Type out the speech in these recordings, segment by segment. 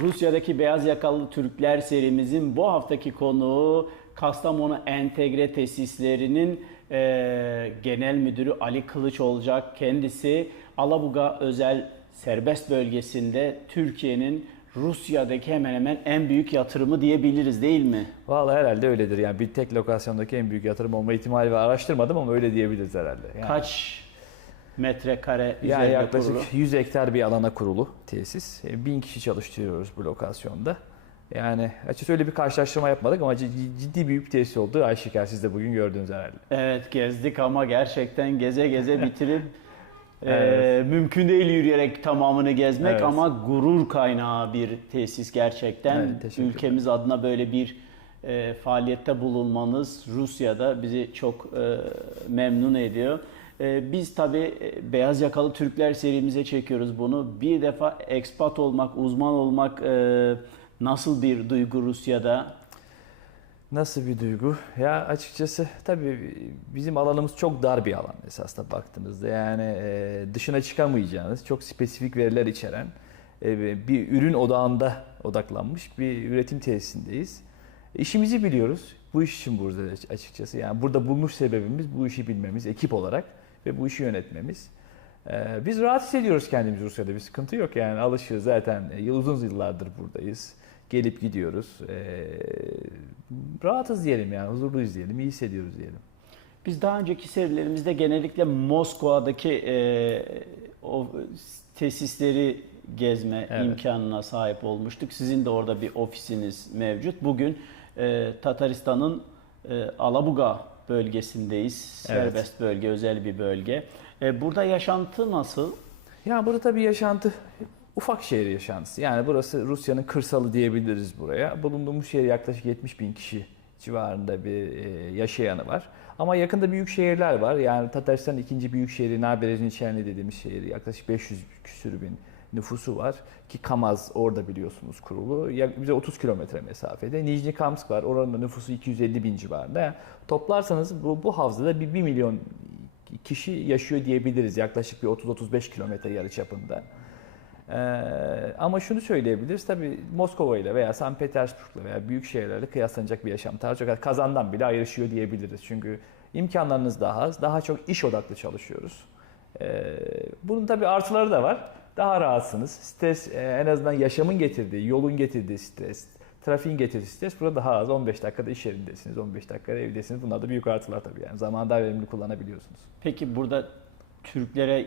Rusya'daki Beyaz Yakalı Türkler serimizin bu haftaki konuğu Kastamonu Entegre Tesislerinin eee, genel müdürü Ali Kılıç olacak. Kendisi Alabuga özel serbest bölgesinde Türkiye'nin Rusya'daki hemen hemen en büyük yatırımı diyebiliriz değil mi? Vallahi herhalde öyledir. Yani bir tek lokasyondaki en büyük yatırım olma ihtimali var. Araştırmadım ama öyle diyebiliriz herhalde. Yani, Kaç metrekare yani üzerinde yaklaşık kurulu? 100 hektar bir alana kurulu tesis. E, 1000 kişi çalıştırıyoruz bu lokasyonda. Yani açıkçası öyle bir karşılaştırma yapmadık ama ciddi, büyük bir tesis olduğu aşikar. Siz de bugün gördünüz herhalde. Evet gezdik ama gerçekten geze geze bitirip e, Evet. mümkün değil yürüyerek tamamını gezmek Evet. ama gurur kaynağı bir tesis gerçekten. Evet. Ülkemiz adına böyle bir e, faaliyette bulunmanız Rusya'da bizi çok e, memnun ediyor. E, biz tabii e, Beyaz Yakalı Türkler serimize çekiyoruz bunu. Bir defa ekspat olmak, uzman olmak e, nasıl bir duygu Rusya'da? Nasıl bir duygu? Ya açıkçası tabii bizim alanımız çok dar bir alan esasında baktığınızda. Yani e, dışına çıkamayacağınız, çok spesifik veriler içeren bir ürün odağında odaklanmış bir üretim tesisindeyiz. İşimizi biliyoruz. Bu iş için burada açıkçası. Yani burada bulmuş sebebimiz bu işi bilmemiz ekip olarak ve bu işi yönetmemiz. E, Biz rahat hissediyoruz kendimizi Rusya'da. Bir sıkıntı yok yani alışıyoruz zaten. E, uzun yıllardır buradayız. Gelip gidiyoruz. E, rahatız diyelim yani, huzurluyuz diyelim, iyi hissediyoruz diyelim. Biz daha önceki serilerimizde genellikle Moskova'daki e, o tesisleri gezme Evet. imkanına sahip olmuştuk. Sizin de orada bir ofisiniz mevcut. Bugün e, Tataristan'ın e, Alabuga bölgesindeyiz. Evet. Serbest bölge, özel bir bölge. E, burada yaşantı nasıl? Ya burada tabii yaşantı ufak şehir yaşantısı. Yani burası Rusya'nın kırsalı diyebiliriz buraya. Bulunduğumuz şehir yaklaşık 70 bin kişi civarında bir e, yaşayanı var. Ama yakında büyük şehirler var. Yani Tataristan'ın ikinci büyük şehri Naberezhniçerni dediğimiz şehir yaklaşık 500 küsür bin nüfusu var. Ki Kamaz orada biliyorsunuz kurulu. Ya- Bize 30 kilometre mesafede. Nijni Kamsk var. Oranın da nüfusu 250 bin civarında. Toplarsanız bu, bu havzada bir 1 milyon kişi yaşıyor diyebiliriz. Yaklaşık bir 30-35 kilometre yarı çapında. Ee, ama şunu söyleyebiliriz tabii Moskova ile veya St. Petersburg'la veya büyük şehirlerle kıyaslanacak bir yaşam tarzı yok. Kazandan bile ayrışıyor diyebiliriz. Çünkü imkanlarınız daha az, daha çok iş odaklı çalışıyoruz. Ee, bunun tabii artıları da var. Daha rahatsınız. Stres e, en azından yaşamın getirdiği, yolun getirdiği stres, trafiğin getirdiği stres burada daha az. 15 dakikada iş yerindesiniz, 15 dakikada evdesiniz. Bunlar da büyük artılar tabii yani. Zamanı daha verimli kullanabiliyorsunuz. Peki burada Türklere e,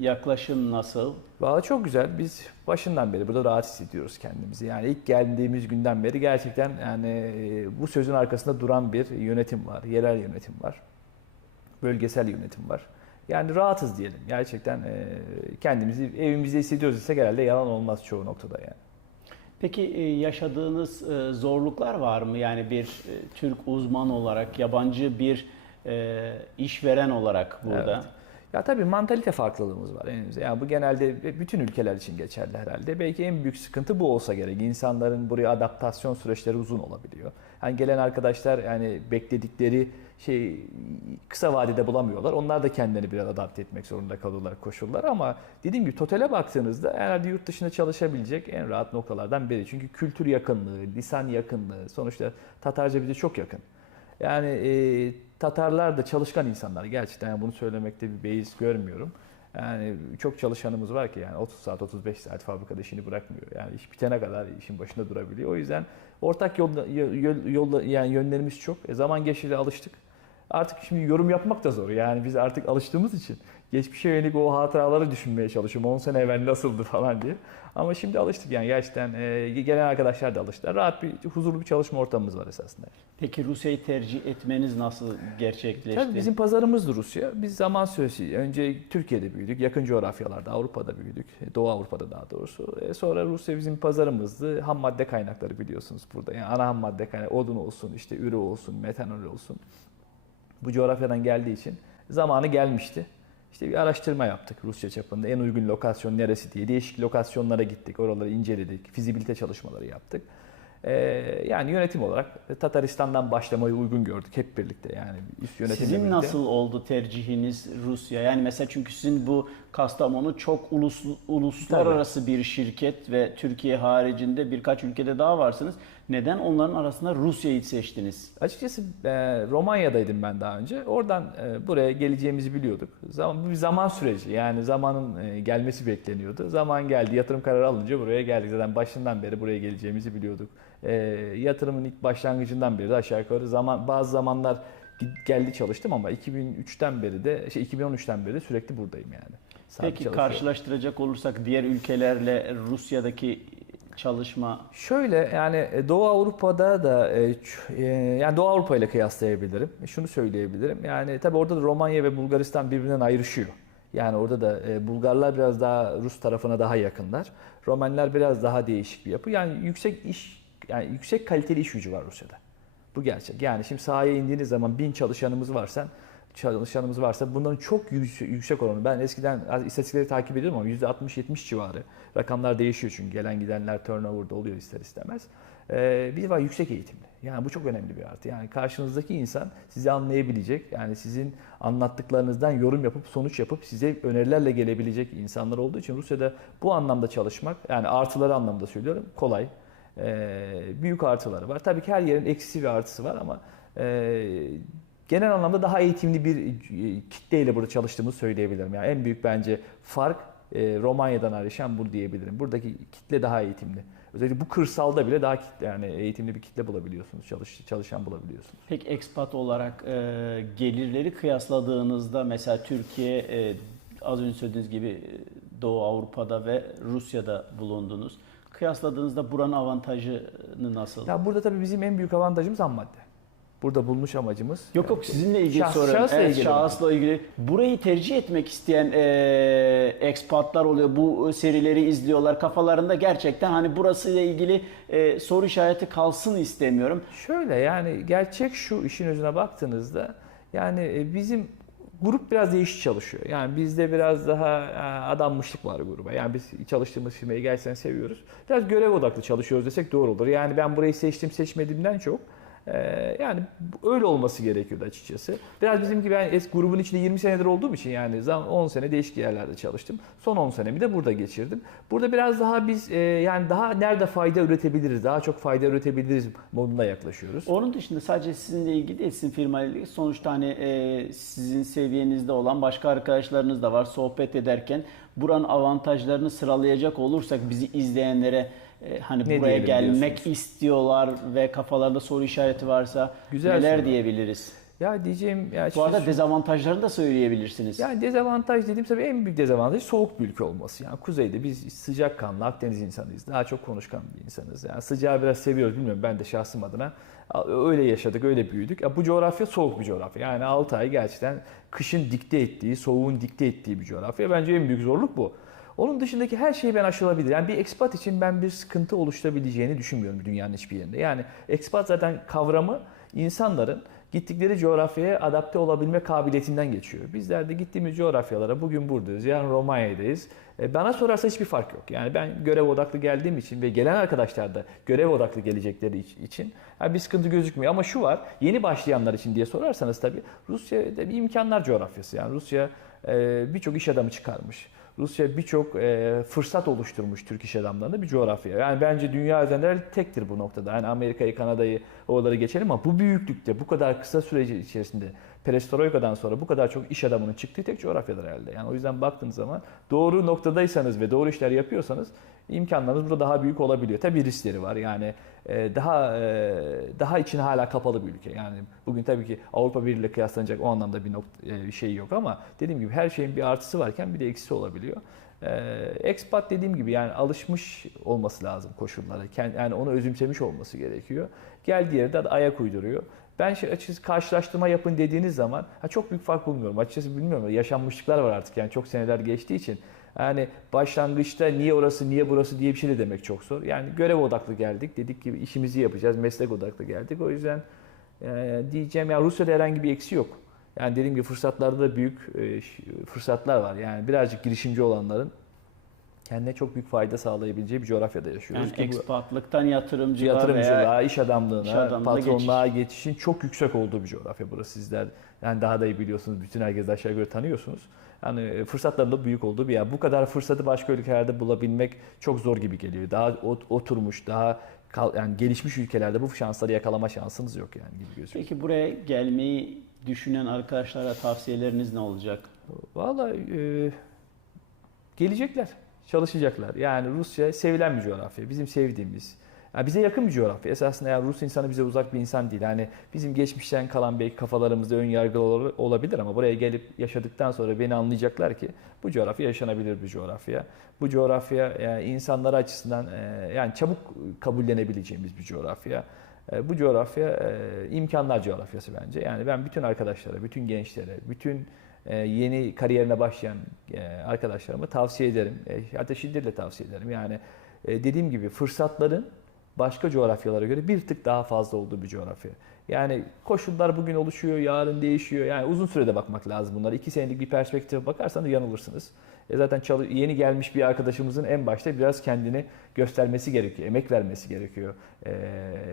yaklaşım nasıl? Valla çok güzel. Biz başından beri burada rahat hissediyoruz kendimizi. Yani ilk geldiğimiz günden beri gerçekten yani e, bu sözün arkasında duran bir yönetim var. Yerel yönetim var. Bölgesel yönetim var. Yani rahatız diyelim. Gerçekten e, kendimizi evimizde hissediyoruz ise herhalde yalan olmaz çoğu noktada yani. Peki yaşadığınız zorluklar var mı? Yani bir Türk uzman olarak, yabancı bir işveren olarak burada. Evet. Ya tabii mantalite farklılığımız var elimizde. Yani bu genelde bütün ülkeler için geçerli herhalde. Belki en büyük sıkıntı bu olsa gerek. İnsanların buraya adaptasyon süreçleri uzun olabiliyor. Hani gelen arkadaşlar yani bekledikleri şey kısa vadede bulamıyorlar. Onlar da kendilerini biraz adapte etmek zorunda kalıyorlar koşullar ama dediğim gibi totale baktığınızda herhalde yurt dışında çalışabilecek en rahat noktalardan biri. Çünkü kültür yakınlığı, lisan yakınlığı, sonuçta Tatarca bize çok yakın. Yani e, Tatarlar da çalışkan insanlar gerçekten yani bunu söylemekte bir beis görmüyorum. Yani çok çalışanımız var ki yani 30 saat 35 saat fabrikada işini bırakmıyor. Yani iş bitene kadar işin başında durabiliyor. O yüzden ortak yolda, yol, yolda yani yönlerimiz çok. E, zaman geçti alıştık. Artık şimdi yorum yapmak da zor. Yani biz artık alıştığımız için geçmişe yönelik o hatıraları düşünmeye çalışıyorum. 10 sene evvel nasıldı falan diye. Ama şimdi alıştık yani gerçekten e, gelen arkadaşlar da alıştılar. Rahat bir, huzurlu bir çalışma ortamımız var esasında. Peki Rusya'yı tercih etmeniz nasıl gerçekleşti? Tabii bizim pazarımız da Rusya. Biz zaman süresi önce Türkiye'de büyüdük, yakın coğrafyalarda, Avrupa'da büyüdük, Doğu Avrupa'da daha doğrusu. E, sonra Rusya bizim pazarımızdı. Ham madde kaynakları biliyorsunuz burada. Yani ana ham madde kaynağı odun olsun, işte ürü olsun, metanol olsun. Bu coğrafyadan geldiği için zamanı gelmişti. İşte bir araştırma yaptık Rusya çapında. En uygun lokasyon neresi diye. Değişik lokasyonlara gittik. Oraları inceledik. Fizibilite çalışmaları yaptık. e, yani yönetim olarak Tataristan'dan başlamayı uygun gördük hep birlikte yani üst yönetimle Sizin birlikte. nasıl oldu tercihiniz Rusya? Yani mesela çünkü sizin bu Kastamonu çok ulus, uluslararası bir şirket ve Türkiye haricinde birkaç ülkede daha varsınız. Neden onların arasında Rusya'yı seçtiniz? Açıkçası e, Romanya'daydım ben daha önce. Oradan e, buraya geleceğimizi biliyorduk. Zaman, bu bir zaman süreci. Yani zamanın e, gelmesi bekleniyordu. Zaman geldi. Yatırım kararı alınca buraya geldik. Zaten başından beri buraya geleceğimizi biliyorduk. E, yatırımın ilk başlangıcından beri de aşağı yukarı zaman bazı zamanlar geldi çalıştım ama 2003'ten beri de şey 2013'ten beri de sürekli buradayım yani. Sabit Peki karşılaştıracak olursak diğer ülkelerle Rusya'daki çalışma Şöyle yani e, Doğu Avrupa'da da e, e, yani Doğu Avrupa ile kıyaslayabilirim. Şunu söyleyebilirim. Yani tabii orada da Romanya ve Bulgaristan birbirinden ayrışıyor. Yani orada da Bulgarlar biraz daha Rus tarafına daha yakınlar. Romenler biraz daha değişik bir yapı. Yani yüksek iş yani yüksek kaliteli iş gücü var Rusya'da. Bu gerçek. Yani şimdi sahaya indiğiniz zaman bin çalışanımız varsa çalışanımız varsa bunların çok yüksek, yüksek oranı. Ben eskiden istatistikleri takip ediyorum ama %60-70 civarı. Rakamlar değişiyor çünkü gelen gidenler turnover'da oluyor ister istemez. Ee, bir var yüksek eğitimli. Yani bu çok önemli bir artı. Yani karşınızdaki insan sizi anlayabilecek. Yani sizin anlattıklarınızdan yorum yapıp sonuç yapıp size önerilerle gelebilecek insanlar olduğu için Rusya'da bu anlamda çalışmak yani artıları anlamda söylüyorum kolay. Ee, büyük artıları var. Tabii ki her yerin eksisi ve artısı var ama e, genel anlamda daha eğitimli bir e, kitleyle burada çalıştığımızı söyleyebilirim. Yani en büyük bence fark e, Romanya'dan ayrışan bu diyebilirim. Buradaki kitle daha eğitimli. Özellikle bu kırsalda bile daha kitle, yani eğitimli bir kitle bulabiliyorsunuz, çalış, çalışan bulabiliyorsunuz. Peki expat olarak e, gelirleri kıyasladığınızda mesela Türkiye e, az önce söylediğiniz gibi e, Doğu Avrupa'da ve Rusya'da bulundunuz. Kıyasladığınızda buranın avantajını nasıl? Ya burada tabii bizim en büyük avantajımız ham madde. Burada bulmuş amacımız. Yok yok sizinle ilgili Şahs- soruyorum. şahısla Evet, ilgili şahısla ilgili. Burayı tercih etmek isteyen e, ekspatlar oluyor. Bu serileri izliyorlar. Kafalarında gerçekten hani burası ile ilgili e, soru işareti kalsın istemiyorum. Şöyle yani gerçek şu işin özüne baktığınızda yani e, bizim grup biraz değişik çalışıyor. Yani bizde biraz daha e, adanmışlık var gruba. Yani biz çalıştığımız firmayı gerçekten seviyoruz. Biraz görev odaklı çalışıyoruz desek doğru olur. Yani ben burayı seçtim seçmediğimden çok e, yani öyle olması gerekiyordu açıkçası. Biraz bizim gibi ben eski grubun içinde 20 senedir olduğum için yani zam- 10 sene değişik yerlerde çalıştım. Son 10 senemi de burada geçirdim. Burada biraz daha biz e, yani daha nerede fayda üretebiliriz, daha çok fayda üretebiliriz modunda yaklaşıyoruz. Onun dışında sadece sizinle ilgili değil, sizin firmayla ilgili. Sonuçta hani e, sizin seviyenizde olan başka arkadaşlarınız da var. Sohbet ederken buranın avantajlarını sıralayacak olursak bizi izleyenlere e, hani Ne buraya gelmek diyorsunuz? istiyorlar ve kafalarında soru işareti varsa Güzel neler soru. diyebiliriz? Ya diyeceğim ya Bu arada açıkçası- dezavantajlarını da söyleyebilirsiniz. yani dezavantaj dediğim tabii en büyük dezavantaj soğuk bir ülke olması. Yani kuzeyde biz sıcakkanlı Akdeniz insanıyız. Daha çok konuşkan bir insanız. Yani sıcağı biraz seviyoruz bilmiyorum ben de şahsım adına. Öyle yaşadık, öyle büyüdük. Ya bu coğrafya soğuk bir coğrafya. Yani 6 ay gerçekten kışın dikte ettiği, soğuğun dikte ettiği bir coğrafya. Bence en büyük zorluk bu. Onun dışındaki her şeyi ben aşılabilir. Yani bir expat için ben bir sıkıntı oluşturabileceğini düşünmüyorum dünyanın hiçbir yerinde. Yani expat zaten kavramı insanların gittikleri coğrafyaya adapte olabilme kabiliyetinden geçiyor. Bizler de gittiğimiz coğrafyalara bugün buradayız, yarın Romanya'dayız. E, Bana sorarsa hiçbir fark yok. Yani ben görev odaklı geldiğim için ve gelen arkadaşlar da görev odaklı gelecekleri iç- için yani bir sıkıntı gözükmüyor. Ama şu var, yeni başlayanlar için diye sorarsanız tabii Rusya'da bir imkanlar coğrafyası. Yani Rusya e, birçok iş adamı çıkarmış. Rusya birçok e, fırsat oluşturmuş Türk iş adamlarına bir coğrafya. Yani bence dünya üzerinde tektir bu noktada. Yani Amerika'yı, Kanada'yı, oraları geçelim ama bu büyüklükte, bu kadar kısa süreci içerisinde Perestroika'dan sonra bu kadar çok iş adamının çıktığı tek coğrafyadır herhalde. Yani o yüzden baktığınız zaman doğru noktadaysanız ve doğru işler yapıyorsanız imkanlarınız burada daha büyük olabiliyor. Tabii riskleri var. Yani daha e, daha için hala kapalı bir ülke. Yani bugün tabii ki Avrupa Birliği ile kıyaslanacak o anlamda bir nokta, e, bir şey yok ama dediğim gibi her şeyin bir artısı varken bir de eksisi olabiliyor. E, expat dediğim gibi yani alışmış olması lazım koşullara. Yani onu özümsemiş olması gerekiyor. Geldiği yerde de ayak uyduruyor. Ben şey açıkçası karşılaştırma yapın dediğiniz zaman ha çok büyük fark bulmuyorum. Açıkçası bilmiyorum. Yaşanmışlıklar var artık yani çok seneler geçtiği için. Yani başlangıçta niye orası niye burası diye bir şey de demek çok zor. Yani görev odaklı geldik. Dedik ki işimizi yapacağız. Meslek odaklı geldik. O yüzden e, diyeceğim ya Rusya'da herhangi bir eksi yok. Yani dediğim gibi fırsatlarda da büyük e, fırsatlar var. Yani birazcık girişimci olanların kendine çok büyük fayda sağlayabileceği bir coğrafyada yaşıyoruz. Yani ki bu ekspatlıktan yatırımcılığa, yatırımcılığa, veya iş adamlığına, iş adamlığına patronluğa geçişin çok yüksek olduğu bir coğrafya burası sizler. Yani daha da iyi biliyorsunuz. Bütün herkes aşağı yukarı tanıyorsunuz. Yani e, fırsatların da büyük olduğu bir yer. Bu kadar fırsatı başka ülkelerde bulabilmek çok zor gibi geliyor. Daha ot- oturmuş, daha yani gelişmiş ülkelerde bu şansları yakalama şansınız yok yani gibi gözüküyor. Peki buraya gelmeyi düşünen arkadaşlara tavsiyeleriniz ne olacak? Valla e, gelecekler, çalışacaklar. Yani Rusya sevilen bir coğrafya, bizim sevdiğimiz. Yani bize yakın bir coğrafya. Esasında yani Rus insanı bize uzak bir insan değil. Yani bizim geçmişten kalan belki kafalarımızda ön yargılı ol- olabilir ama buraya gelip yaşadıktan sonra beni anlayacaklar ki bu coğrafya yaşanabilir bir coğrafya. Bu coğrafya yani insanlar açısından e, yani çabuk kabullenebileceğimiz bir coğrafya. E, Bu coğrafya e, imkanlar coğrafyası bence. Yani ben bütün arkadaşlara, bütün gençlere, bütün e, yeni kariyerine başlayan e, arkadaşlarıma tavsiye ederim. E, Hatta şiddetle tavsiye ederim. Yani e, dediğim gibi fırsatların başka coğrafyalara göre bir tık daha fazla olduğu bir coğrafya. Yani koşullar bugün oluşuyor, yarın değişiyor. Yani uzun sürede bakmak lazım bunlara. İki senelik bir perspektife bakarsanız yanılırsınız. E zaten yeni gelmiş bir arkadaşımızın en başta biraz kendini göstermesi gerekiyor, emek vermesi gerekiyor. E,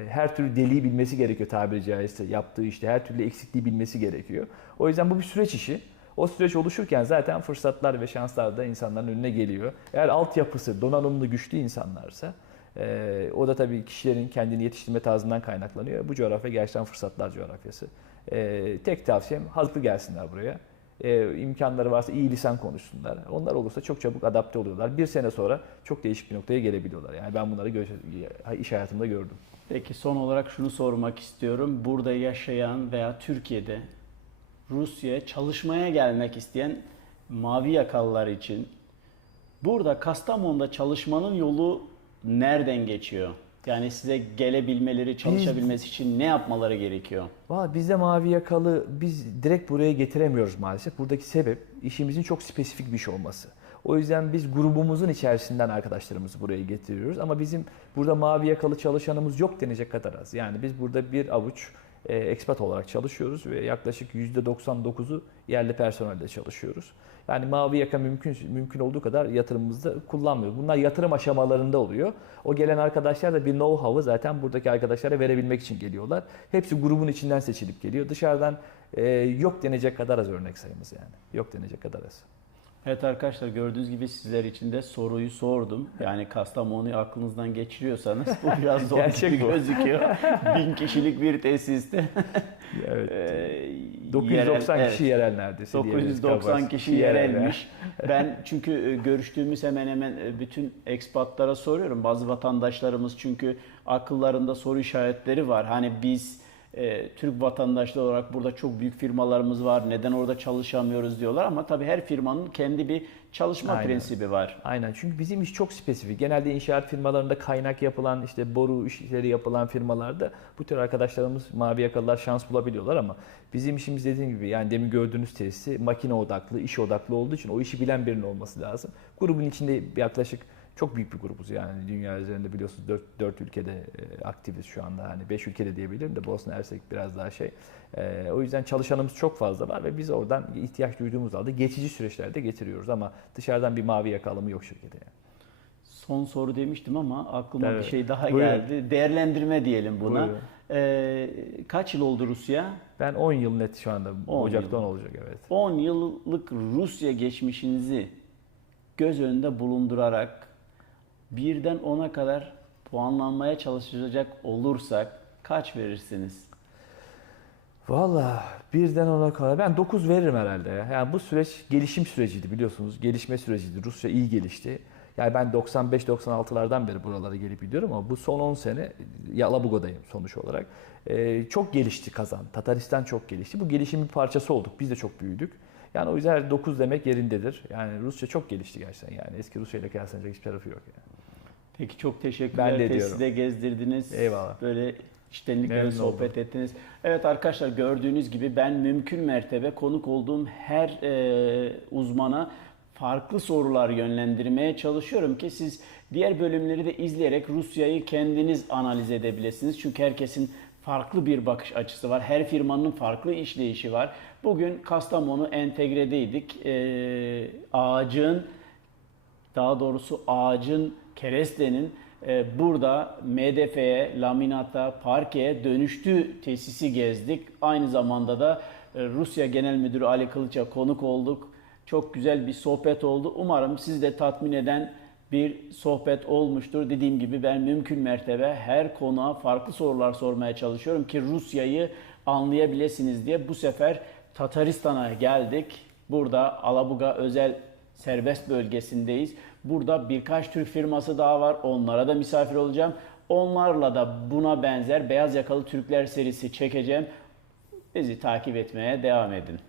her türlü deliği bilmesi gerekiyor tabiri caizse. Yaptığı işte her türlü eksikliği bilmesi gerekiyor. O yüzden bu bir süreç işi. O süreç oluşurken zaten fırsatlar ve şanslar da insanların önüne geliyor. Eğer altyapısı donanımlı güçlü insanlarsa e, o da tabii kişilerin kendini yetiştirme tarzından kaynaklanıyor. Bu coğrafya gerçekten fırsatlar coğrafyası. E, tek tavsiyem hazırlıklı gelsinler buraya. E, imkanları varsa iyi lisan konuşsunlar. Onlar olursa çok çabuk adapte oluyorlar. Bir sene sonra çok değişik bir noktaya gelebiliyorlar. Yani ben bunları iş hayatımda gördüm. Peki son olarak şunu sormak istiyorum. Burada yaşayan veya Türkiye'de Rusya'ya çalışmaya gelmek isteyen mavi yakalılar için burada Kastamonu'da çalışmanın yolu nereden geçiyor? Yani size gelebilmeleri, çalışabilmesi için ne yapmaları gerekiyor? Valla bizde mavi yakalı biz direkt buraya getiremiyoruz maalesef. Buradaki sebep işimizin çok spesifik bir iş olması. O yüzden biz grubumuzun içerisinden arkadaşlarımızı buraya getiriyoruz. Ama bizim burada mavi yakalı çalışanımız yok denecek kadar az. Yani biz burada bir avuç e, expat olarak çalışıyoruz ve yaklaşık %99'u yerli personelde çalışıyoruz. Yani mavi yaka mümkün mümkün olduğu kadar yatırımımızda kullanmıyoruz. Bunlar yatırım aşamalarında oluyor. O gelen arkadaşlar da bir know-how'ı zaten buradaki arkadaşlara verebilmek için geliyorlar. Hepsi grubun içinden seçilip geliyor. Dışarıdan e, yok denecek kadar az örnek sayımız yani. Yok denecek kadar az. Evet arkadaşlar gördüğünüz gibi sizler için de soruyu sordum. Yani Kastamonu'yu aklınızdan geçiriyorsanız bu biraz zor Gerçek gibi gözüküyor. Bin kişilik bir tesiste. Evet. Ee, 990 yerel- kişi yerel neredeyse. diyebiliriz 990 kabaca. kişi Yerel yerelmiş. Ben çünkü e, görüştüğümüz hemen hemen e, bütün ekspatlara soruyorum. Bazı vatandaşlarımız çünkü akıllarında soru işaretleri var. Hani biz e, Türk vatandaşları olarak burada çok büyük firmalarımız var. Neden orada çalışamıyoruz diyorlar ama tabii her firmanın kendi bir çalışma Aynen. prensibi var. Aynen çünkü bizim iş çok spesifik. Genelde inşaat firmalarında kaynak yapılan, işte boru işleri yapılan firmalarda bu tür arkadaşlarımız mavi yakalılar şans bulabiliyorlar ama bizim işimiz dediğim gibi yani demin gördüğünüz tesisi makine odaklı, iş odaklı olduğu için o işi bilen birinin olması lazım. Grubun içinde yaklaşık çok büyük bir grubuz yani dünya üzerinde biliyorsunuz 4, 4 ülkede e, aktifiz şu anda hani 5 ülkede diyebilirim de Bosna Hersek biraz daha şey. E, o yüzden çalışanımız çok fazla var ve biz oradan ihtiyaç duyduğumuz halde geçici süreçlerde getiriyoruz ama dışarıdan bir mavi yakalımı yok şirkete yani. Son soru demiştim ama aklıma Evet. bir şey daha Buyurun. geldi. Değerlendirme diyelim buna. Buyurun. Ee, kaç yıl oldu Rusya? Ben 10 yıl net şu anda 10 Ocak'ta yıl. 10 olacak evet. 10 yıllık Rusya geçmişinizi göz önünde bulundurarak birden 10'a kadar puanlanmaya çalışacak olursak kaç verirsiniz? Valla birden ona kadar ben 9 veririm herhalde ya. Yani bu süreç gelişim süreciydi biliyorsunuz. Gelişme süreciydi. Rusya iyi gelişti. Yani ben 95-96'lardan beri buralara gelip gidiyorum ama bu son 10 sene Yalabugo'dayım sonuç olarak. Ee, çok gelişti kazan. Tataristan çok gelişti. Bu gelişimin bir parçası olduk. Biz de çok büyüdük. Yani o yüzden 9 demek yerindedir. Yani Rusya çok gelişti gerçekten yani. Eski Rusya ile kıyaslanacak hiçbir tarafı yok yani. Peki çok teşekkürler. Ben de diyorum. gezdirdiniz. Eyvallah. Böyle içtenlikle Memnun sohbet oldum. ettiniz. Evet arkadaşlar gördüğünüz gibi ben mümkün mertebe konuk olduğum her e, uzmana farklı sorular yönlendirmeye çalışıyorum ki siz diğer bölümleri de izleyerek Rusya'yı kendiniz analiz edebilirsiniz. Çünkü herkesin farklı bir bakış açısı var. Her firmanın farklı işleyişi var. Bugün Kastamonu entegredeydik. E, ağacın daha doğrusu ağacın, kerestenin e, burada MDF'ye, laminata, parkeye dönüştüğü tesisi gezdik. Aynı zamanda da e, Rusya Genel Müdürü Ali Kılıç'a konuk olduk. Çok güzel bir sohbet oldu. Umarım sizi de tatmin eden bir sohbet olmuştur. Dediğim gibi ben mümkün mertebe her konuğa farklı sorular sormaya çalışıyorum ki Rusya'yı anlayabilirsiniz diye bu sefer Tataristan'a geldik. Burada Alabuga özel serbest bölgesindeyiz. Burada birkaç Türk firması daha var. Onlara da misafir olacağım. Onlarla da buna benzer Beyaz Yakalı Türkler serisi çekeceğim. Bizi takip etmeye devam edin.